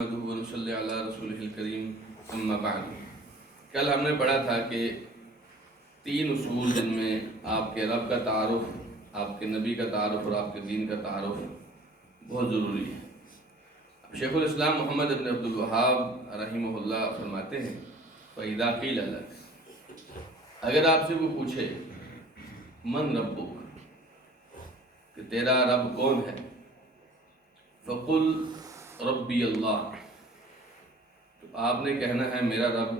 صلی علی رسول الکریم اما بعد۔ کل ہم نے پڑھا تھا کہ 3 اصول جن میں آپ کے رب کا تعارف، آپ کے نبی کا تعارف اور آپ کے دین کا تعارف بہت ضروری ہے۔ شیخ الاسلام محمد بن عبد الوہاب رحمہ اللہ فرماتے ہیں فَإِذَا قِيلَ لَكَ، اگر آپ سے وہ پوچھے من ربک، کہ تیرا رب کون ہے، فَقُلْ ربی اللہ، تو آپ نے کہنا ہے میرا رب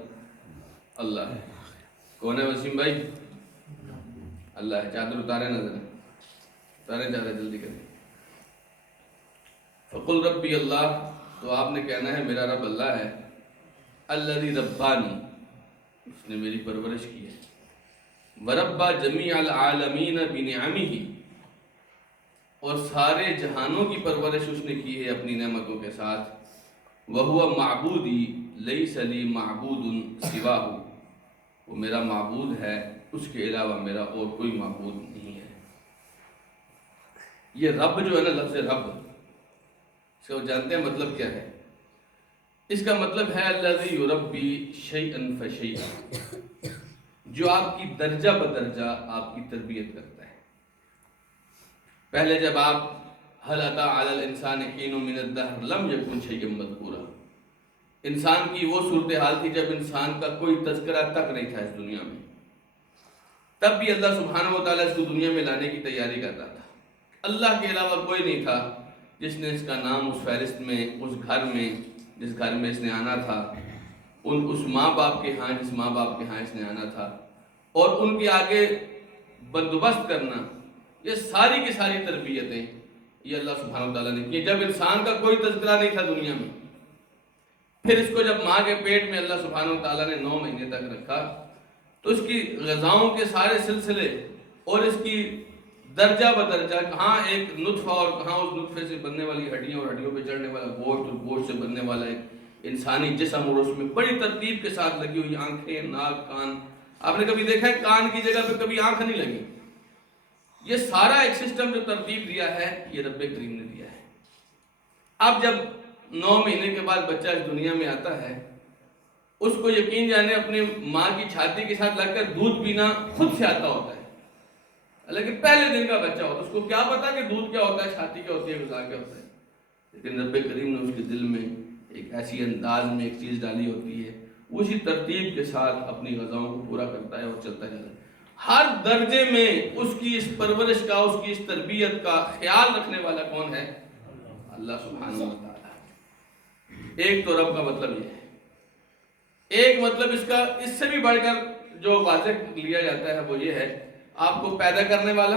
اللہ ہے۔ کون ہے وسیم بھائی؟ اللہ ہے۔ چادر اتارے نظر اتارے، زیادہ جلدی کریں۔ فقل ربی اللہ، تو آپ نے کہنا ہے میرا رب اللہ ہے۔ الذی ربانی، اس نے میری پرورش کی ہے۔ وربا جمیع العالمین بنعمہ، اور سارے جہانوں کی پرورش اس نے کی ہے اپنی نعمتوں کے ساتھ۔ وَهُوَ مَعْبُودِي لَيْسَ لِي مَعْبُودٌ سِوَاهُ، وہ میرا معبود ہے، اس کے علاوہ میرا اور کوئی معبود نہیں ہے۔ یہ رب جو ہے نا، لفظ رب، اس کا جانتے ہیں مطلب کیا ہے؟ اس کا مطلب ہے الذی یربی شیئا فشیئا، جو آپ کی درجہ بدرجہ آپ کی تربیت کرتا ہے۔ پہلے جب آپ هل اتى على الانسان حين من الدهر لم يكن شيئا مذكورا، انسان کی وہ صورتحال تھی جب انسان کا کوئی تذکرہ تک نہیں تھا اس دنیا میں، تب بھی اللہ سبحانہ و تعالیٰ اس کو دنیا میں لانے کی تیاری کر رہا تھا۔ اللہ کے علاوہ کوئی نہیں تھا جس نے اس کا نام اس فہرست میں، اس گھر میں، جس گھر میں اس نے آنا تھا، اس ماں باپ کے ہاں، جس ماں باپ کے ہاں اس نے آنا تھا، اور ان کے آگے بندوبست کرنا، یہ ساری کی ساری تربیتیں یہ اللہ سبحانہ وتعالیٰ نے کی جب انسان کا کوئی تذکرہ نہیں تھا دنیا میں۔ پھر اس کو جب ماں کے پیٹ میں اللہ سبحانہ وتعالیٰ نے 9 مہینے تک رکھا، تو اس کی غذاؤں کے سارے سلسلے اور اس کی درجہ بدرجہ، کہاں ایک نطفہ اور کہاں اس نطفے سے بننے والی ہڈیاں اور ہڈیوں پہ چڑھنے والا گوشت اور گوشت سے بننے والا ایک انسانی جسم، اور اس میں بڑی ترتیب کے ساتھ لگی ہوئی آنکھیں، ناک، کان۔ آپ نے کبھی دیکھا ہے کان کی جگہ پہ کبھی آنکھ نہیں لگی؟ یہ سارا ایک سسٹم جو ترتیب دیا ہے یہ رب کریم نے دیا ہے۔ اب جب 9 مہینے کے بعد بچہ اس دنیا میں آتا ہے، اس کو یقین جانے اپنی ماں کی چھاتی کے ساتھ لگ کر دودھ پینا خود سے آتا ہوتا ہے، لیکن پہلے دن کا بچہ ہوتا ہے، اس کو کیا پتا کہ دودھ کیا ہوتا ہے، چھاتی کیا ہوتی ہے، غذا کیا ہوتا ہے، لیکن رب کریم نے اس کے دل میں ایک ایسی انداز میں ایک چیز ڈالی ہوتی ہے، وہ اسی ترتیب کے ساتھ اپنی غذاؤں کو پورا کرتا ہے اور چلتا جاتا ہے۔ ہر درجے میں اس کی اس پرورش کا، اس کی اس تربیت کا خیال رکھنے والا کون ہے؟ اللہ سبحانہ و تعالیٰ۔ ایک تو رب کا مطلب یہ ہے۔ ایک مطلب اس کا اس سے بھی بڑھ کر جو واضح لیا جاتا ہے وہ یہ ہے، آپ کو پیدا کرنے والا،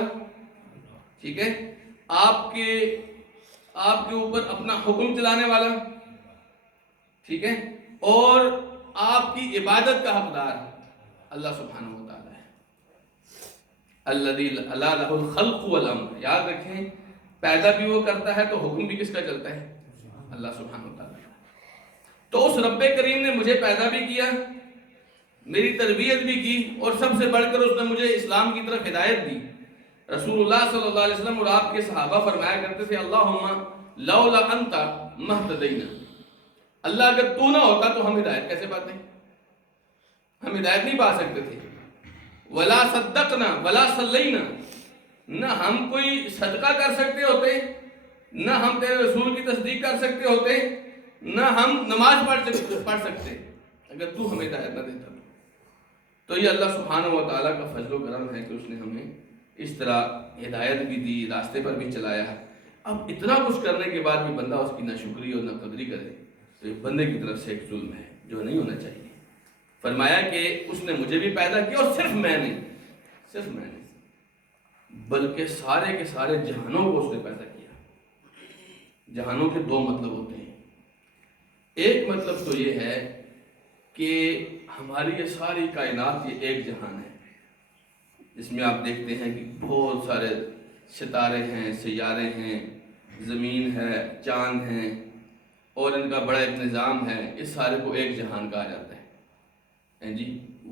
ٹھیک ہے، آپ کے اوپر اپنا حکم چلانے والا، ٹھیک ہے، اور آپ کی عبادت کا حقدار اللہ سبحانہ و تعالیٰ ہے۔ الذی لا لہ الخلق والامر، یاد رکھیں پیدا بھی وہ کرتا ہے تو حکم بھی کس کا چلتا ہے؟ اللہ سبحانہ و تعالیٰ۔ تو اس رب کریم نے مجھے پیدا بھی کیا، میری تربیت بھی کی، اور سب سے بڑھ کر اس نے مجھے اسلام کی طرف ہدایت دی۔ رسول اللہ صلی اللہ علیہ وسلم اور آپ کے صحابہ فرمایا کرتے تھے اللہم لولا انت مہتدینا، اللہ اگر تو نہ ہوتا تو ہم ہدایت کیسے پاتے؟ ہم ہدایت نہیں پا سکتے تھے۔ ولا صدقنا ولا صلینا، نہ ہم کوئی صدقہ کر سکتے ہوتے، نہ ہم تیرے رسول کی تصدیق کر سکتے ہوتے، نہ ہم نماز پڑھ سکتے اگر تو ہمیں ہدایت نہ دیتا۔ تو یہ اللہ سبحانہ و تعالیٰ کا فضل و کرم ہے کہ اس نے ہمیں اس طرح ہدایت بھی دی، راستے پر بھی چلایا۔ اب اتنا کچھ کرنے کے بعد بھی بندہ اس کی نہ شکری اور نہ قدری کرے تو یہ بندے کی طرف سے ایک ظلم ہے جو نہیں ہونا چاہیے۔ فرمایا کہ اس نے مجھے بھی پیدا کیا، اور صرف میں نے بلکہ سارے کے سارے جہانوں کو اس نے پیدا کیا۔ جہانوں کے 2 مطلب ہوتے ہیں۔ ایک مطلب تو یہ ہے کہ ہماری یہ ساری کائنات یہ ایک جہان ہے، جس میں آپ دیکھتے ہیں کہ بہت سارے ستارے ہیں، سیارے ہیں، زمین ہے، چاند ہیں، اور ان کا بڑا ایک نظام ہے، اس سارے کو ایک جہان کہا جاتا ہے۔ جی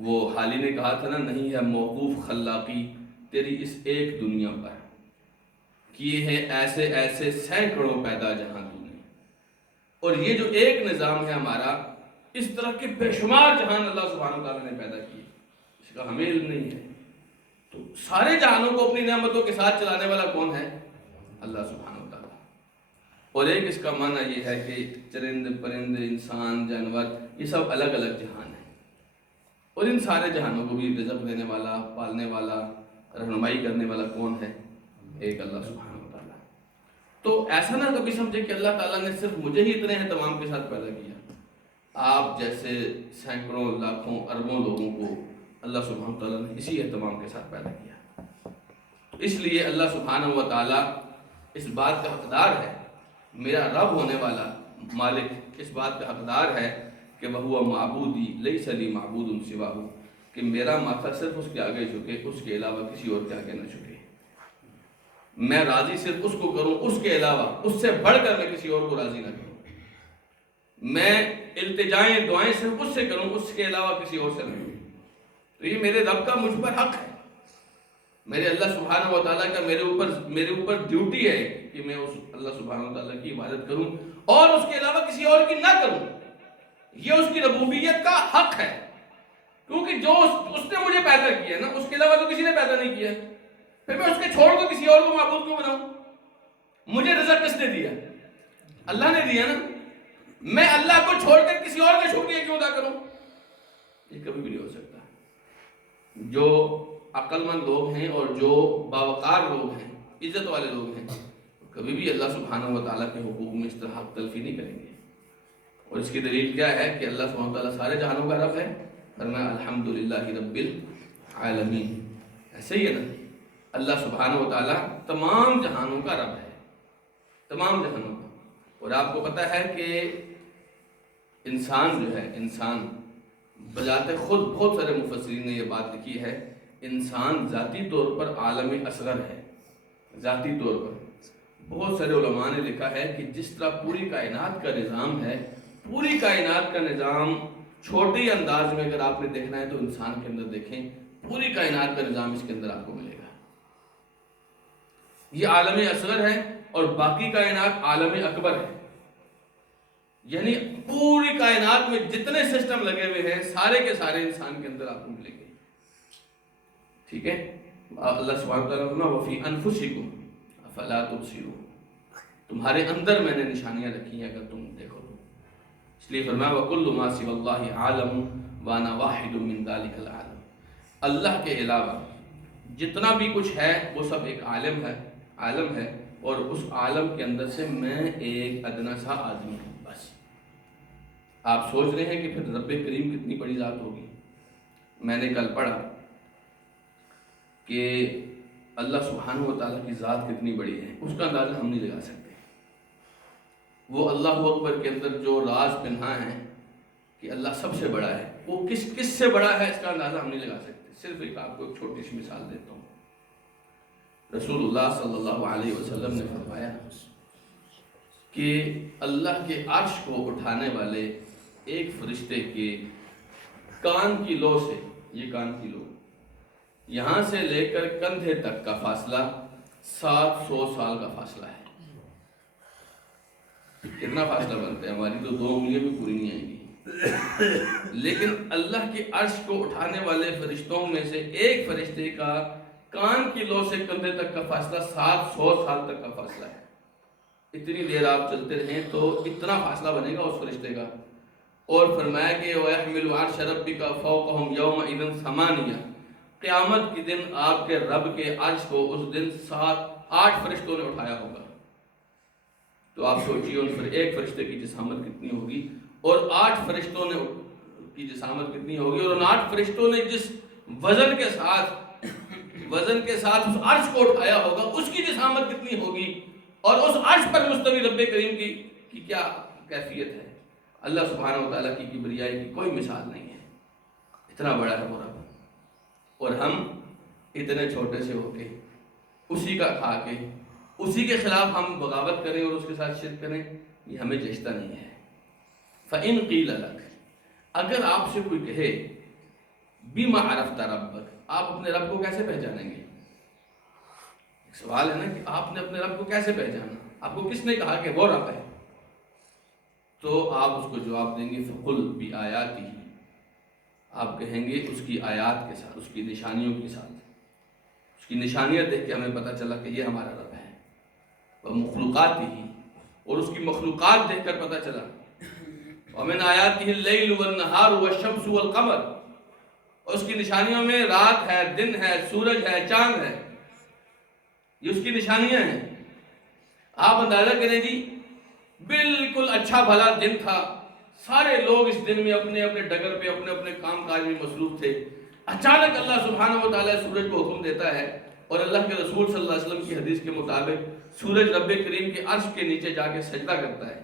وہ حالی نے کہا تھا نا، نہیں ہے موقوف خلاقی تیری اس ایک دنیا پر، کیے ہیں ایسے ایسے سینکڑوں پیدا جہاں تو نے۔ اور یہ جو ایک نظام ہے ہمارا، اس طرح کے بے شمار جہان اللہ سبحانہ وتعالیٰ نے پیدا کیے، اس کا ہمیں علم نہیں ہے۔ تو سارے جہانوں کو اپنی نعمتوں کے ساتھ چلانے والا کون ہے؟ اللہ سبحانہ وتعالیٰ۔ اور ایک اس کا معنی یہ ہے کہ چرند پرند انسان جانور یہ سب الگ الگ جہان ہیں، اور ان سارے جہانوں کو بھی رزق دینے والا، پالنے والا، رہنمائی کرنے والا کون ہے؟ ایک اللہ سبحانہ وتعالیٰ۔ تو ایسا نہ کبھی سمجھے کہ اللہ تعالیٰ نے صرف مجھے ہی اتنے اہتمام کے ساتھ پیدا کیا، آپ جیسے سینکڑوں لاکھوں اربوں لوگوں کو اللہ سبحانہ وتعالیٰ نے اسی اہتمام کے ساتھ پیدا کیا۔ اس لیے اللہ سبحانہ وتعالیٰ اس بات کا حقدار ہے، میرا رب ہونے والا مالک اس بات کا حقدار ہے کہ وَهُوَ مَعْبُودِي لَيْسَ لِي مَعْبُودٌ سِوَاهُ، کہ میرا ماتھا صرف اس کے آگے جھکے، اس کے علاوہ کسی اور کے آگے نہ جھکے۔ میں راضی صرف اس کو کروں، اس کے علاوہ اس سے بڑھ کر میں کسی اور کو راضی نہ کروں۔ میں التجائیں دعائیں صرف اس سے کروں، اس کے علاوہ کسی اور سے نہ کروں۔ تو یہ میرے رب کا مجھ پر حق ہے، میرے اللہ سبحانہ وتعالیٰ کا میرے اوپر ڈیوٹی ہے کہ میں اس اللہ سبحانہ وتعالیٰ کی عبادت کروں اور اس کے علاوہ کسی اور کی نہ کروں۔ یہ اس کی ربوبیت کا حق ہے، کیونکہ جو اس نے مجھے پیدا کیا نا، اس کے علاوہ تو کسی نے پیدا نہیں کیا، پھر میں اس کے چھوڑ کو کسی اور کو معبود کیوں بناؤں؟ مجھے رزق کس نے دیا؟ اللہ نے دیا نا، میں اللہ کو چھوڑ کر کسی اور کا شکریہ کیوں ادا کروں؟ یہ کبھی بھی نہیں ہو سکتا۔ جو عقل مند لوگ ہیں اور جو باوقار لوگ ہیں، عزت والے لوگ ہیں، کبھی بھی اللہ سبحانہ وتعالیٰ کے حقوق میں اس طرح حق تلفی نہیں کریں گے۔ اور اس کی دلیل کیا ہے کہ اللہ سبحانہ وتعالیٰ سارے جہانوں کا رب ہے، فرمایا الحمدللہ رب العالمین۔ ایسے ہی ہے نا، اللہ سبحانہ وتعالیٰ تمام جہانوں کا رب ہے، تمام جہانوں کا۔ اور آپ کو پتہ ہے کہ انسان جو ہے، انسان بذات خود، بہت سارے مفسرین نے یہ بات لکھی ہے، انسان ذاتی طور پر عالم اصغر ہے، ذاتی طور پر۔ بہت سارے علماء نے لکھا ہے کہ جس طرح پوری کائنات کا نظام ہے، پوری کائنات کا نظام چھوٹے انداز میں اگر آپ نے دیکھنا ہے تو انسان کے اندر دیکھیں، پوری کائنات کا نظام اس کے اندر آپ کو ملے گا۔ یہ عالم اصغر ہے اور باقی کائنات عالم اکبر ہے، یعنی پوری کائنات میں جتنے سسٹم لگے ہوئے ہیں سارے کے سارے انسان کے اندر آپ کو ملیں گے۔ ٹھیک ہے، اللہ سبحانہ وتعالیٰ نے فرمایا وَفِي أَنفُسِكُمْ أَفَلَا تُبْصِرُونَ، تمہارے اندر میں نے نشانیاں رکھی ہیں اگر تم دیکھو تو۔ اس لیے فرمایا وَكُلُّ مَا سِوَى اللَّهِ عَالَمٌ وَأَنَا وَاحِدٌ مِّن ذَلِكَ الْعَالَمِ، اللہ کے علاوہ جتنا بھی کچھ ہے وہ سب ایک عالم ہے، اور اس عالم کے اندر سے میں ایک ادنا سا آدمی ہوں بس۔ آپ سوچ رہے ہیں کہ پھر رب کریم کتنی بڑی ذات ہوگی۔ میں نے کل پڑھا کہ اللہ سبحانہ وتعالیٰ کی ذات کتنی بڑی ہے، اس کا اندازہ ہم نہیں لگا سکتے۔ وہ اللہ اکبر کے اندر جو راز پنہا ہے کہ اللہ سب سے بڑا ہے، وہ کس سے بڑا ہے اس کا اندازہ ہم نہیں لگا سکتے۔ صرف ایک آپ کو ایک چھوٹی سی مثال دیتا ہوں۔ رسول اللہ صلی اللہ علیہ وسلم نے فرمایا کہ اللہ کے عرش کو اٹھانے والے ایک فرشتے کے کان کی لو سے، یہ کان کی لو یہاں سے لے کر کندھے تک کا فاصلہ 700 سال کا فاصلہ ہے۔ کتنا فاصلہ بنتا ہے؟ ہماری تو 2 انگلیاں بھی پوری نہیں آئیں گی، لیکن اللہ کے عرش کو اٹھانے والے فرشتوں میں سے ایک فرشتے کا کان کی لو سے کندھے تک کا فاصلہ 700 سال تک کا فاصلہ ہے۔ اتنی دیر آپ چلتے رہیں تو اتنا فاصلہ بنے گا اس فرشتے کا۔ اور فرمایا کہ وَيَحْمِلُ عَرْشَ رَبِّكَ فَوْقَهُمْ يَوْمَئِذٍ ثَمَانِيَةٌ، قیامت کے دن آپ کے رب کے عرش کو اس دن 8 فرشتوں نے اٹھایا ہوگا۔ تو آپ سوچیے ان ایک فرشتے کی جسامت کتنی ہوگی، اور 8 فرشتوں نے کی جسامت کتنی ہوگی، اور ان 8 فرشتوں نے جس وزن کے ساتھ اس عرش کو اٹھایا ہوگا اس کی جسامت کتنی ہوگی، اور اس عرش پر مستوی رب کریم کی کیا کیفیت ہے۔ اللہ سبحانہ وتعالیٰ کی کبریائی کی کوئی مثال نہیں ہے، اتنا بڑا ہے وہ رب، اور ہم اتنے چھوٹے سے ہو کے اسی کا کھا کے اسی کے خلاف ہم بغاوت کریں اور اس کے ساتھ شرک کریں، یہ ہمیں جچتا نہیں ہے۔ فَإِن قِيلَ لَكَ، اگر آپ سے کوئی کہے بِمَ عَرَفْتَ رَبَّكَ، آپ اپنے رب کو کیسے پہچانیں گے؟ ایک سوال ہے نا کہ آپ نے اپنے رب کو کیسے پہچانا؟ آپ کو کس نے کہا کہ وہ رب ہے؟ تو آپ اس کو جواب دیں گے فقل بآیاتہ، آپ کہیں گے اس کی آیات کے ساتھ، اس کی نشانیوں کے ساتھ۔ اس کی نشانیاں دیکھ کے ہمیں پتہ چلا کہ یہ ہمارا رب ہے، وہ مخلوقات ہی، اور اس کی مخلوقات دیکھ کر پتہ چلا وَمِنْ آیَاتِهِ اللَّيْلُ وَالنَّهَارُ وَالشَّمْسُ وَالْقَمَرُ، اور اس کی نشانیوں میں رات ہے، دن ہے، سورج ہے، چاند ہے، یہ اس کی نشانیاں ہیں۔ آپ اندازہ کریں جی، بالکل اچھا بھلا دن تھا، سارے لوگ اس دن میں اپنے اپنے ڈگر پہ اپنے اپنے کام کاج میں مصروف تھے، اچانک اللہ سبحانہ و تعالیٰ سورج کو حکم دیتا ہے، اور اللہ کے رسول صلی اللہ علیہ وسلم کی حدیث کے مطابق سورج رب کریم کے عرش کے نیچے جا کے سجدہ کرتا ہے۔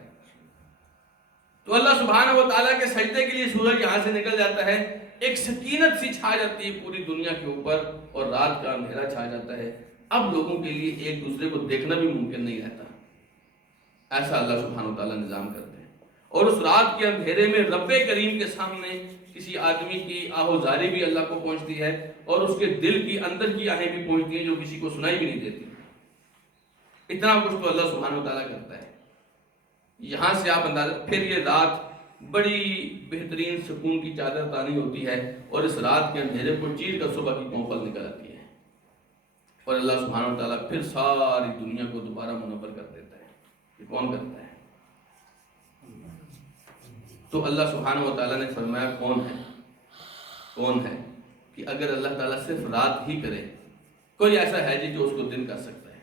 تو اللہ سبحانہ و تعالیٰ کے سجدے کے لیے سورج یہاں سے نکل جاتا ہے، ایک سکینت سی چھا جاتی ہے پوری دنیا کے اوپر، اور رات کا اندھیرا چھا جاتا ہے۔ اب لوگوں کے لیے ایک دوسرے کو دیکھنا بھی ممکن نہیں رہتا، ایسا اللہ سبحانہ و تعالیٰ نظام کرتے ہیں۔ اور اس رات کے اندھیرے میں رب کریم کے سامنے کسی آدمی کی آہوزاری بھی اللہ کو پہنچتی ہے، اور اس کے دل کی اندر کی آہیں بھی پہنچتی ہیں جو کسی کو سنائی بھی نہیں دیتی۔ اتنا کچھ تو اللہ سبحانہ و تعالیٰ کرتا ہے۔ یہاں سے آپ اندازہ، پھر یہ رات بڑی بہترین سکون کی چادر تانی ہوتی ہے، اور اس رات کے اندھیرے کو چیر کر صبح کی پونپل نکل آتی ہے، اور اللہ سبحانہ و تعالیٰ پھر ساری دنیا کو دوبارہ منور کر دیتا ہے۔ یہ کون کرتا ہے؟ تو اللہ سبحانہ و تعالیٰ نے فرمایا کون ہے کہ اگر اللہ تعالیٰ صرف رات ہی کرے، کوئی ایسا ہے جی جو اس کو دن کر سکتا ہے؟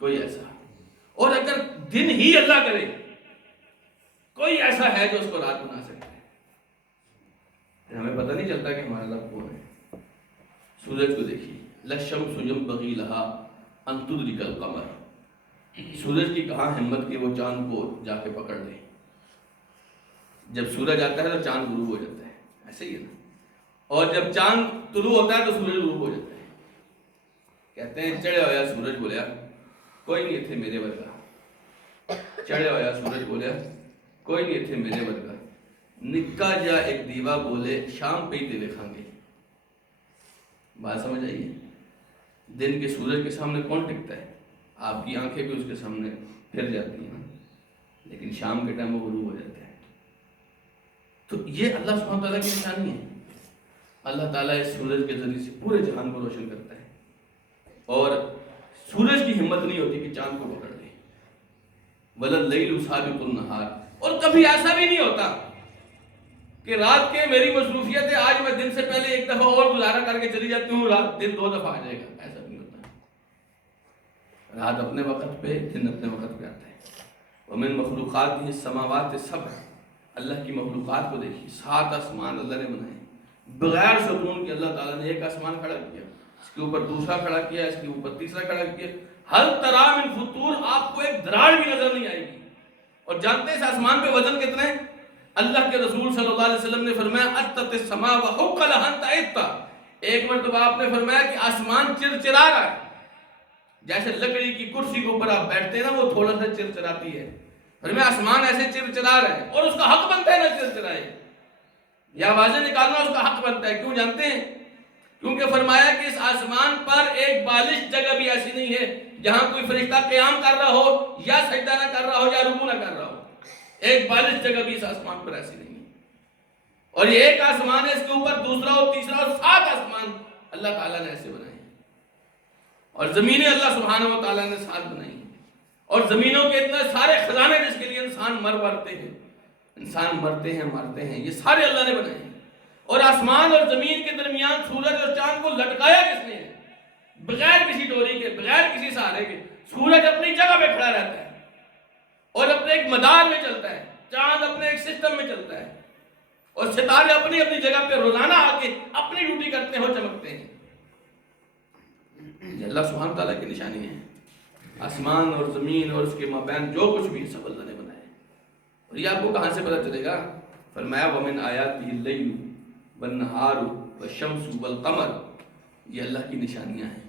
کوئی ایسا؟ اور اگر دن ہی اللہ کرے، کوئی ایسا ہے جو اس کو رات بنا سکتا ہے؟ ہمیں پتہ نہیں چلتا کہ ہمارا رب کون ہے۔ سورج کو دیکھیے، لَلشَّمْسُ يَنبَغِي لَهَا أَن تُدْرِكَ الْقَمَرَ، سورج کی کہاں ہمت کہ وہ چاند کو جا کے پکڑ لے۔ جب سورج آتا ہے تو چاند غروب ہو جاتا ہے، ایسے ہی ہے نا، اور جب چاند طلوع ہوتا ہے تو سورج غروب ہو جاتا ہے۔ کہتے ہیں چڑھے ہویا سورج بولیا کوئی نہیں تھے میرے ورگا، چڑھے ہویا سورج بولیا کوئی نہیں تھے میرے ورگا، نکا جا ایک دیوا بولے شام پہ ہی تیرے کھانگے۔ بات سمجھ آئیے؟ دن کے سورج کے سامنے کون ٹکتا ہے؟ آپ کی آنکھیں بھی اس کے سامنے پھر جاتی ہیں، لیکن شام کے ٹائم وہ غروب ہو جاتا ہے۔ تو یہ اللہ سبحانہ تعالیٰ کی نشانی ہے۔ اللہ تعالیٰ اس سورج کے ذریعے سے پورے جہان کو روشن کرتا ہے، اور سورج کی ہمت نہیں ہوتی کہ چاند کو پکڑ لے۔ وَلَلَّيْلُ سَابِقُ النَّهَارِ، اور کبھی ایسا بھی نہیں ہوتا کہ رات کے میری مصروفیت ہے، آج میں دن سے پہلے ایک دفعہ اور گزارا کر کے چلی جاتی ہوں، رات دن 2 دفعہ آ جائے گا، ایسا نہیں ہوتا۔ رات اپنے وقت پہ، دن اپنے وقت پہ آتا ہے۔ وَمِن مَخْلُوقَاتِهِ السَّمَاوَاتِ السَّبْعُ، اللہ کی مخلوقات کو دیکھیے، 7 آسمان اللہ نے بنائے بغیر ستون کے۔ اللہ تعالیٰ نے ایک آسمان کھڑا کیا، اس کے اوپر دوسرا کھڑا کیا، اس کے اوپر تیسرا کھڑا کیا، ہر طرح من فطور، آپ کو ایک دراڑ بھی نظر نہیں آئے گی۔ اور جانتے ہیں اس آسمان پہ وزن کتنا ہے؟ اللہ کے رسول صلی اللہ علیہ وسلم نے فرمایا اَتَّتِ السَّمَاءُ وَحُقَّ لَهَا أَن تَعِطَّ، ایک مرتبہ آپ نے فرمایا کہ آسمان چرچرا رہا ہے، جیسے لکڑی کی کرسی کے اوپر آپ بیٹھتے ہیں نا، وہ تھوڑا سا چرچراتی ہے، فرمایا آسمان ایسے چرچرا رہا ہے، اور اس کا حق بنتا ہے نہ چرچرائے، یہ آوازیں نکالنا اس کا حق بنتا ہے۔ کیوں جانتے ہیں؟ کیونکہ فرمایا کہ اس آسمان پر ایک بالش جگہ بھی ایسی نہیں ہے جہاں کوئی فرشتہ قیام کر رہا ہو، یا سجدہ نہ کر رہا ہو، یا رکوع نہ کر رہا ہو۔ ایک بالش جگہ بھی اس آسمان پر ایسی نہیں ہے، اور یہ ایک آسمان ہے، اس کے اوپر دوسرا اور تیسرا اور 7 آسمان اللہ تعالیٰ نے ایسے بنائے ہیں، اور زمینیں اللہ سبحانہ و تعالیٰ نے 7 بنائی ہیں، اور زمینوں کے اتنے سارے خزانے جس کے لیے انسان مرتے ہیں مرتے ہیں، یہ سارے اللہ نے بنائے ہیں۔ اور آسمان اور زمین کے درمیان سورج اور چاند کو لٹکایا کس نے ہے؟ بغیر کسی ڈوری کے، بغیر کسی سہارے کے۔ سورج اپنی جگہ پہ کھڑا رہتا ہے اور اپنے ایک مدار میں چلتا ہے، چاند اپنے ایک سسٹم میں چلتا ہے، اور ستارے اپنی اپنی جگہ پہ روزانہ آ کے اپنی ڈیوٹی کرتے ہیں اور چمکتے ہیں۔ یہ اللہ سبحانہ تعالیٰ کی نشانی ہے۔ آسمان اور زمین اور اس کے مابین جو کچھ بھی سب اللہ نے بنایا ہے، اور یہ آپ کو کہاں سے پتہ چلے گا؟ فرمایا وَمِنْ آیَاتِهِ اللَّيْلُ وَالنَّهَارُ وَالشَّمْسُ وَالْقَمَرُ، یہ اللہ کی نشانیاں ہیں۔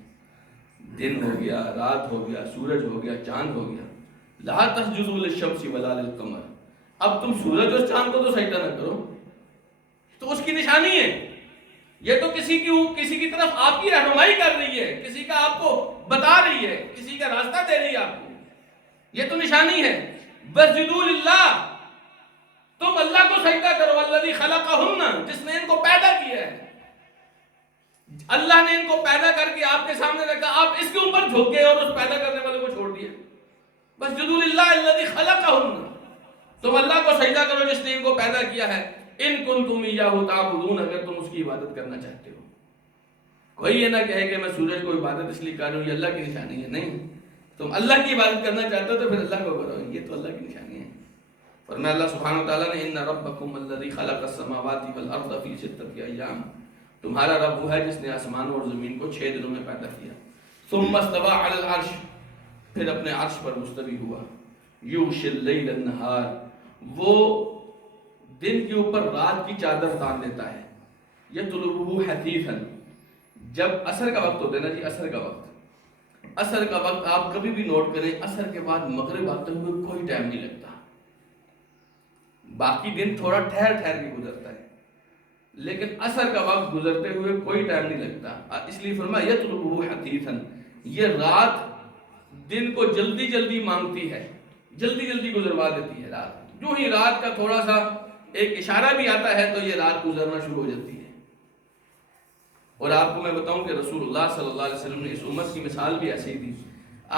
دن ہو گیا، رات ہو گیا، سورج ہو گیا، چاند ہو گیا۔ لَا تَسْجُدُوا لِلشَّمْسِ وَلَا لِلْقَمَرِ، اب تم سورج اور چاند کو تو سجدہ نہ کرو، تو اس کی نشانی ہے۔ یہ تو کسی کی طرف آپ کی رہنمائی کر رہی ہے، کسی کا آپ کو بتا رہی ہے، کسی کا راستہ دے رہی ہے آپ کو، یہ تو نشانی ہے۔ وَاسْجُدُوا لِلَّهِ، تم اللہ کو سجدہ کرو، الذی خلقہن، جس نے ان کو پیدا کیا ہے۔ اللہ نے ان کو پیدا کر کے آپ کے سامنے رکھا، آپ اس کے اوپر جھوکے اور اس پیدا کرنے والے کو چھوڑ دیا۔ وَاسْجُدُوا لِلَّهِ الَّذِي خَلَقَهُنَّ، تم اللہ کو سجدہ کرو جس نے ان کو پیدا کیا ہے۔ ان کنتم ایاہ تعبدون، اگر تم اس کی عبادت کرنا چاہتے ہو۔ کوئی یہ نہ کہے کہ میں سورج کو عبادت اس لیے کر رہا ہوں، یہ اللہ کی نشانی ہے، نہیں، تم اللہ کی عبادت کرنا چاہتے ہو تو پھر اللہ کو کرو، یہ تو اللہ کی نشانی ہے۔ فرمایا اللہ سبحانہ وتعالیٰ نے ان ربکم الذی خلق السماوات والارض فی ستۃ ایام، تمہارا رب وہ ہے جس نے آسمان اور زمین کو 6 دنوں میں پیدا کیا۔ ثم استوى علی العرش، پھر اپنے عرش پر مستوی ہوا۔ یغشی اللیل النہار، وہ دن کے اوپر رات کی چادر تان دیتا ہے۔ یطلبہ حثیثا، جب عصر کا وقت ہوتا ہے نا جی، عصر کا وقت، عصر کا وقت آپ کبھی بھی نوٹ کریں، عصر کے بعد مغرب آتے ہوئے کوئی ٹائم نہیں لگتا، باقی دن تھوڑا ٹھہر ٹھہر کے گزرتا ہے، لیکن عصر کا وقت گزرتے ہوئے کوئی ٹائم نہیں لگتا۔ اس لیے فرمایا یطلبہ حثیثا، یہ رات دن کو جلدی جلدی مانگتی ہے، جلدی جلدی گزروا دیتی ہے رات۔ جو ہی رات کا تھوڑا سا ایک اشارہ بھی آتا ہے تو یہ رات گزرنا شروع ہو جاتی ہے۔ اور آپ کو میں بتاؤں کہ رسول اللہ صلی اللہ علیہ وسلم نے اس امت کی مثال بھی ایسے ہی دی۔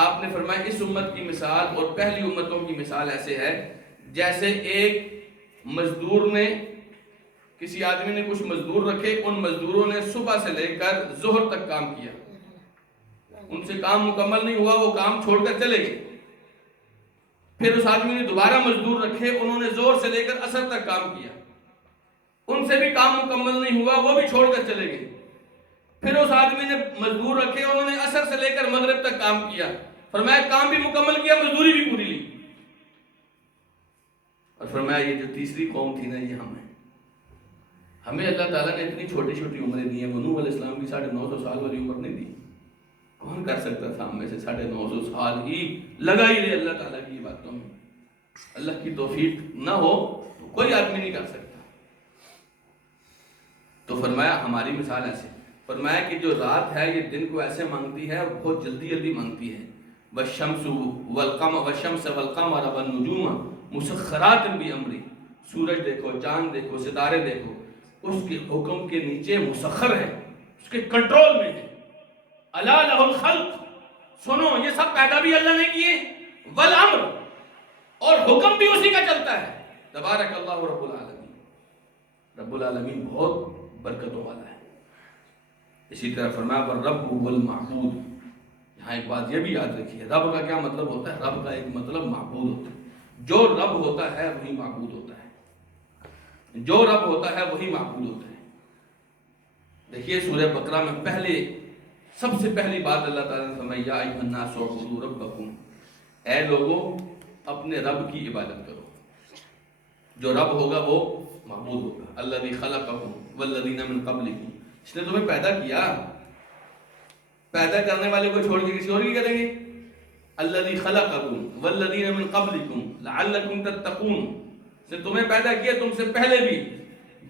آپ نے فرمایا اس امت کی مثال اور پہلی امتوں کی مثال ایسے ہے جیسے ایک مزدور نے، کسی آدمی نے کچھ مزدور رکھے، ان مزدوروں نے صبح سے لے کر ظہر تک کام کیا، ان سے کام مکمل نہیں ہوا، وہ کام چھوڑ کر چلے گئے۔ پھر اس آدمی نے دوبارہ مزدور رکھے، انہوں نے زور سے لے کر عصر تک کام کیا، ان سے بھی کام مکمل نہیں ہوا، وہ بھی چھوڑ کر چلے گئے۔ پھر اس آدمی نے مزدور رکھے، انہوں نے عصر سے لے کر مغرب تک کام کیا، فرمایا کام بھی مکمل کیا، مزدوری بھی پوری لی، اور فرمایا یہ جو تیسری قوم تھی نا یہ ہمیں اللہ تعالیٰ نے اتنی چھوٹی چھوٹی عمریں دی ہیں، نوح علیہ السلام کی 950 سال والی عمر نہیں دی، کون کر سکتا تھا ہم میں سے 950 سال ہی لگا ہی رہے اللہ تعالیٰ کی باتوں میں، اللہ کی توفیق نہ ہو تو کوئی آدمی نہیں کر سکتا۔ تو فرمایا ہماری مثال ایسے، فرمایا کہ جو رات ہے یہ دن کو ایسے مانگتی ہے، بہت جلدی جلدی مانگتی ہے۔ والشمس والقمر والنجوم مسخرات بامری، سورج دیکھو، چاند دیکھو، ستارے دیکھو، اس کے حکم کے نیچے مسخر ہے، اس کے کنٹرول میں ہے۔ الا لہ الخلق، سنو یہ سب پیدا بھی اللہ نے کیے، والامر، اور حکم بھی اسی کا چلتا ہے۔ تبارک اللہ رب العالمین، رب العالمین بہت برکتوں والا ہے۔ اسی طرح فرمایا والرب هو المعبود، یہاں ایک بات یہ بھی یاد رکھیے، رب کا کیا مطلب ہوتا ہے؟ رب کا ایک مطلب معبود ہوتا ہے، جو رب ہوتا ہے وہی معبود ہوتا ہے، جو رب ہوتا ہے وہی معبود ہوتا ہے۔ دیکھیے سورہ بقرہ میں پہلے سب سے پہلی بات اللہ تعالیٰ نے فرمائی یا ایھا الناس اعبدوا ربکم، اے لوگوں اپنے رب کی عبادت کرو، جو رب ہوگا وہ معبود ہوگا۔ الذی خلقکم والذین من قبلکم، اس نے تمہیں پیدا کیا، پیدا کرنے والے کو چھوڑ کے کسی اور کی کریں گے؟ الذی خلقکم والذین من قبلکم لعلکم تتقون، اس نے تمہیں پیدا کیا تم سے پہلے بھی،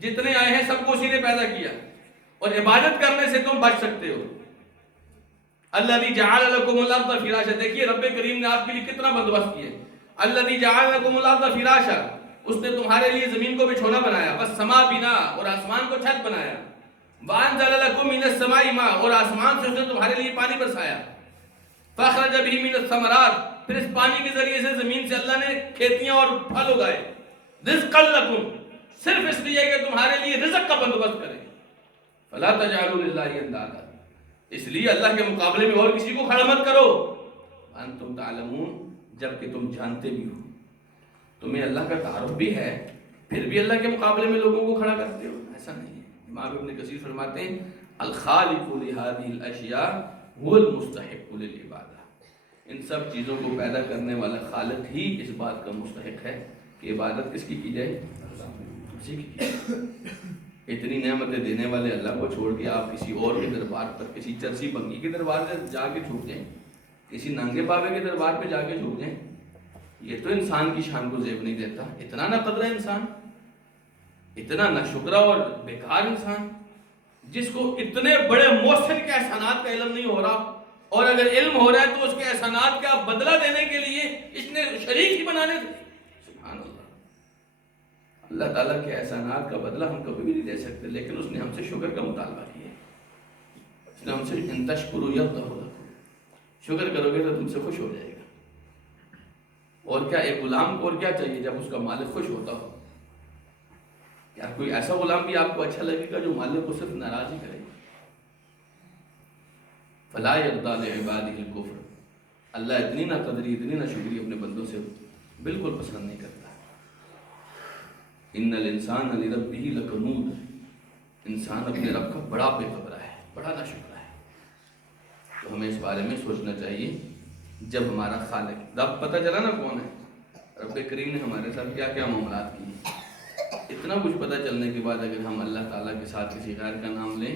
جتنے آئے ہیں سب کو اسی نے پیدا کیا، اور عبادت کرنے سے تم بچ سکتے ہو۔ الذی جعل لکم الارض فراشا، دیکھیے رب کریم نے آپ کے لیے کتنا بندوبست کیا۔ الذی جعل لکم الارض فراشا، اس نے تمہارے لیے زمین کو بچھونا بنایا، والسماء بنا، اور آسمان کو چھت بنایا، وانزل لکم من السماء ماء، اور آسمان سے اس نے تمہارے لیے پانی برسایا، فاخرج به من الثمرات، پھر اس پانی کے ذریعے سے زمین سے اللہ نے کھیتیاں اور پھل اگائے، رزقا لکم، صرف اس لیے کہ تمہارے لیے رزق کا بندوبست کرے۔ فلا تجعلوا للہ اندادا، اس لیے اللہ کے مقابلے میں اور کسی کو کھڑا مت کرو، انتم تعلمون، جبکہ تم جانتے بھی ہو، تمہیں اللہ کا تعارف بھی ہے، پھر بھی اللہ کے مقابلے میں لوگوں کو کھڑا کرتے ہو، ایسا نہیں ہے۔ امام ابن کثیر فرماتے ہیں الخالق لهذه الاشیاء هو المستحق للعبادہ، ان سب چیزوں کو پیدا کرنے والا خالق ہی اس بات کا مستحق ہے کہ عبادت کس کی جائے؟ اسی کی جائے۔ اتنی نعمتیں دینے والے اللہ کو چھوڑ کے آپ کسی اور کے دربار پر، کسی چرسی بنگی کے دربار پر جا کے جھک جائیں، کسی ننگے بابے کے دربار پہ جا کے جھک جائیں، یہ تو انسان کی شان کو زیب نہیں دیتا۔ اتنا نہ قدر انسان، اتنا نہ شکرہ اور بیکار انسان، جس کو اتنے بڑے محسن کے احسانات کا علم نہیں ہو رہا، اور اگر علم ہو رہا ہے تو اس کے احسانات کا بدلہ دینے کے لیے اس نے شریک ہی بنانے تھے۔ سبحان اللہ. اللہ تعالیٰ کے احسانات کا بدلہ ہم کبھی بھی نہیں دے سکتے، لیکن اس نے ہم سے شکر کا مطالبہ کیا. اس نے ہم سے ان تشکروا یرضہ لکم، شکر کرو گے تو تم سے خوش ہو جائے گا. اور کیا ایک غلام کو اور کیا چاہیے جب اس کا مالک خوش ہوتا ہو؟ کیا کوئی ایسا غلام بھی آپ کو اچھا لگے گا جو مالک کو صرف ناراض ہی کرے گا؟ فلا یرضی لعبادہ الکفر، اللہ اتنی نہ قدری اتنی نہ شکری اپنے بندوں سے بالکل پسند نہیں کرتا. ان الانسان لربہ لکنود، انسان اپنے رب کا بڑا بے خبرہ ہے، بڑا ناشکرا ہے. تو ہمیں اس بارے میں سوچنا چاہیے. جب ہمارا خالق رب پتہ چلا نا کون ہے، رب کریم نے ہمارے ساتھ کیا کیا معاملات کیے، اتنا کچھ پتہ چلنے کے بعد اگر ہم اللہ تعالیٰ کے ساتھ کسی غیر کا نام لیں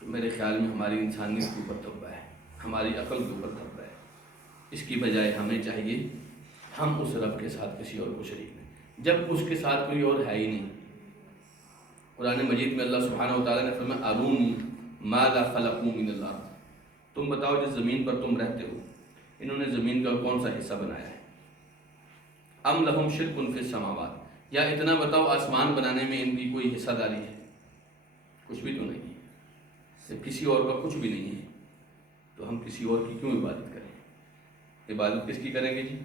تو میرے خیال میں ہماری انسانیت کے اوپر دھبا ہے، ہماری عقل کے اوپر دھبا ہے. اس کی بجائے ہمیں چاہیے ہم اس رب کے ساتھ کسی اور کو شریک نہیں، جب اس کے ساتھ کوئی اور ہے ہی نہیں. قرآن مجید میں اللہ سبحانہ و تعالیٰ نے فرمایا ارونی ماذا خلقوا من الارض، تم بتاؤ جس زمین پر تم رہتے ہو انہوں نے زمین کا کون سا حصہ بنایا ہے. ام لہم شرک فی السماوات، یا اتنا بتاؤ آسمان بنانے میں ان کی کوئی حصہ داری ہے؟ کچھ بھی تو نہیں ہے، صرف کسی اور کا کچھ بھی نہیں ہے. تو ہم کسی اور کی کیوں عبادت کریں؟ عبادت کس کی کریں گے جی؟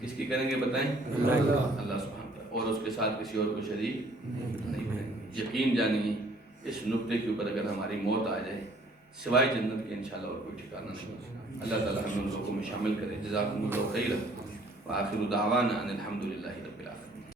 کس کی کریں گے بتائیں؟ اللہ سبحانہ وتعالی، اور اس کے ساتھ کسی اور کو شریک نہیں کریں گے. یقین جانیے اس نقطے کے اوپر اگر ہماری موت آ جائے سوائے جنت کے انشاءاللہ اور کوئی ٹھکانہ نہیں. اللہ تعالیٰ ہمیں ان لوگوں میں شامل کرے. جزاکم اللہ خیرا وآخر دعوانا ان الحمد للہ رب العالمین.